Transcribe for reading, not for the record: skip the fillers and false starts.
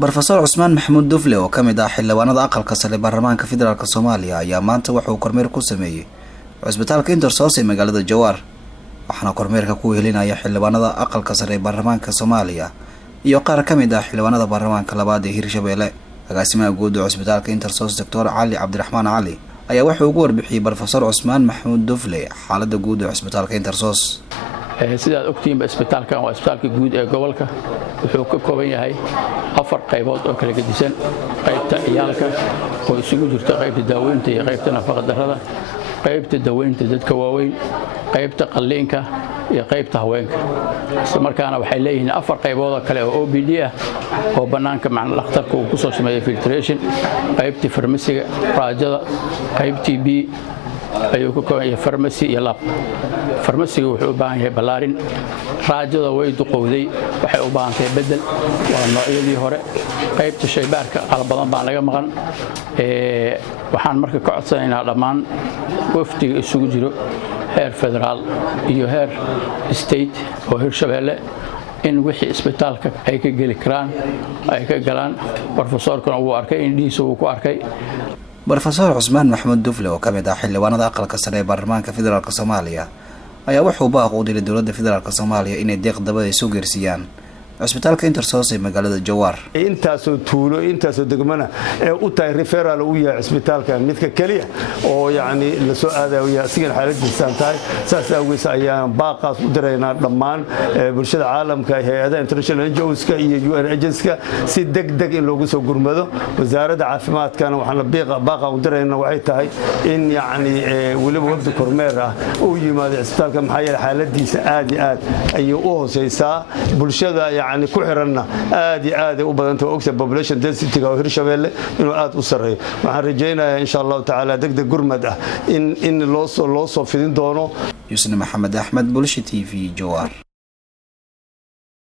Professor Cusmaan Maxamuud Dufle oo kamid ah xildhibaanada aqalka sare baarlamaanka federaalka Soomaaliya ayaa maanta wuxuu kormeer ku sameeyay cusbitaalka Intersos ee magaalada Jowhar waxaana kormeerka ku helinaya xildhibaanada aqalka sare baarlamaanka Soomaaliya iyo qaar kamid ah xildhibaanada baarlamaanka labaad ee Hirshabelle agaasimaha guud ee cusbitaalka Intersos Dr. Cali Cabdiraxmaan Cali ayaa wuxuu ugu warbixiyay Professor Cusmaan Maxamuud Dufle xaaladda guud ee cusbitaalka Intersos sidaad ogtiin isbitaalkan waa isbitaalka guud ee gobolka wuxuu ka kooban yahay 4 qaybood oo kala gedisan qaybta ciyaalka oo isugu jirta qaybta daaweynta iyo qaybta nafaqo darrada qaybta daaweynta dadka waaweyn qaybta qalliinka iyo qaybta haweenka isla markaana waxay leeyihiin 4 qaybood oo kale oo OPD ah oo banaanka macna dhakhtarku uu ku soo sameeyay filtration qaybta farmasiga raajada qaybta B ayuu ku kooban yahay farmasi iyo lab farmasiga wuxuu u baahan yahay balaarin raajada way duqowday waxay u baahan tahay bedel waa noocyadii hore qaybta shaybaarka qalab badan baan laga maqan waxaan marka ka codsanaynaa dhammaan wafdiga isugu jiro heer federaal iyo heer state oo Hirshabelle in wixii isbitaalka ay ka geli karaan ay ka galaan professorkuna uu arkay in dhiisu uu ku arkay Professor Cusmaan Maxamuud Dufle oo kamid ah xildhibaanada aqalka sare ee baarlamaanka federaalka Soomaaliya ayaa wuxuu baaq u diray dowladda federaalka Soomaaliya inay deeq dabada ay soo gaarsiiyaan cusbitaalka Intersos ee magaalada Jowhar intaasoo tuulo intaasoo degmana ee u tahay referral u yahay cusbitaalka midka kaliya oo yaani la soo aadayo asigan xaaladiisa tahay saas awgeys ayaan baaqaas u direynaa dhammaan bulshada caalamka hay'adaha international NGOs-ka iyo UN agencies-ka si degdeg in loogu soo gurmado wasaaradda caafimaadkana waxaan la baaqa u direynaa waxay tahay in yaani waliba wada kormeer ah uu yimaado cusbitaalka maxaa yeelay xaaladiisa aad iyo aad ayuu u hooseysaa bulshada يعني كحرنا آدي وبدأت أكتب population density أو هيرشابيل إنه u سرّي waxaan rajaynayaa إن شاء الله تعالى degdeg gurmad ah in loo soo fidin doono Yusuf Maxamed Ahmed Bulsho TV Jowhar.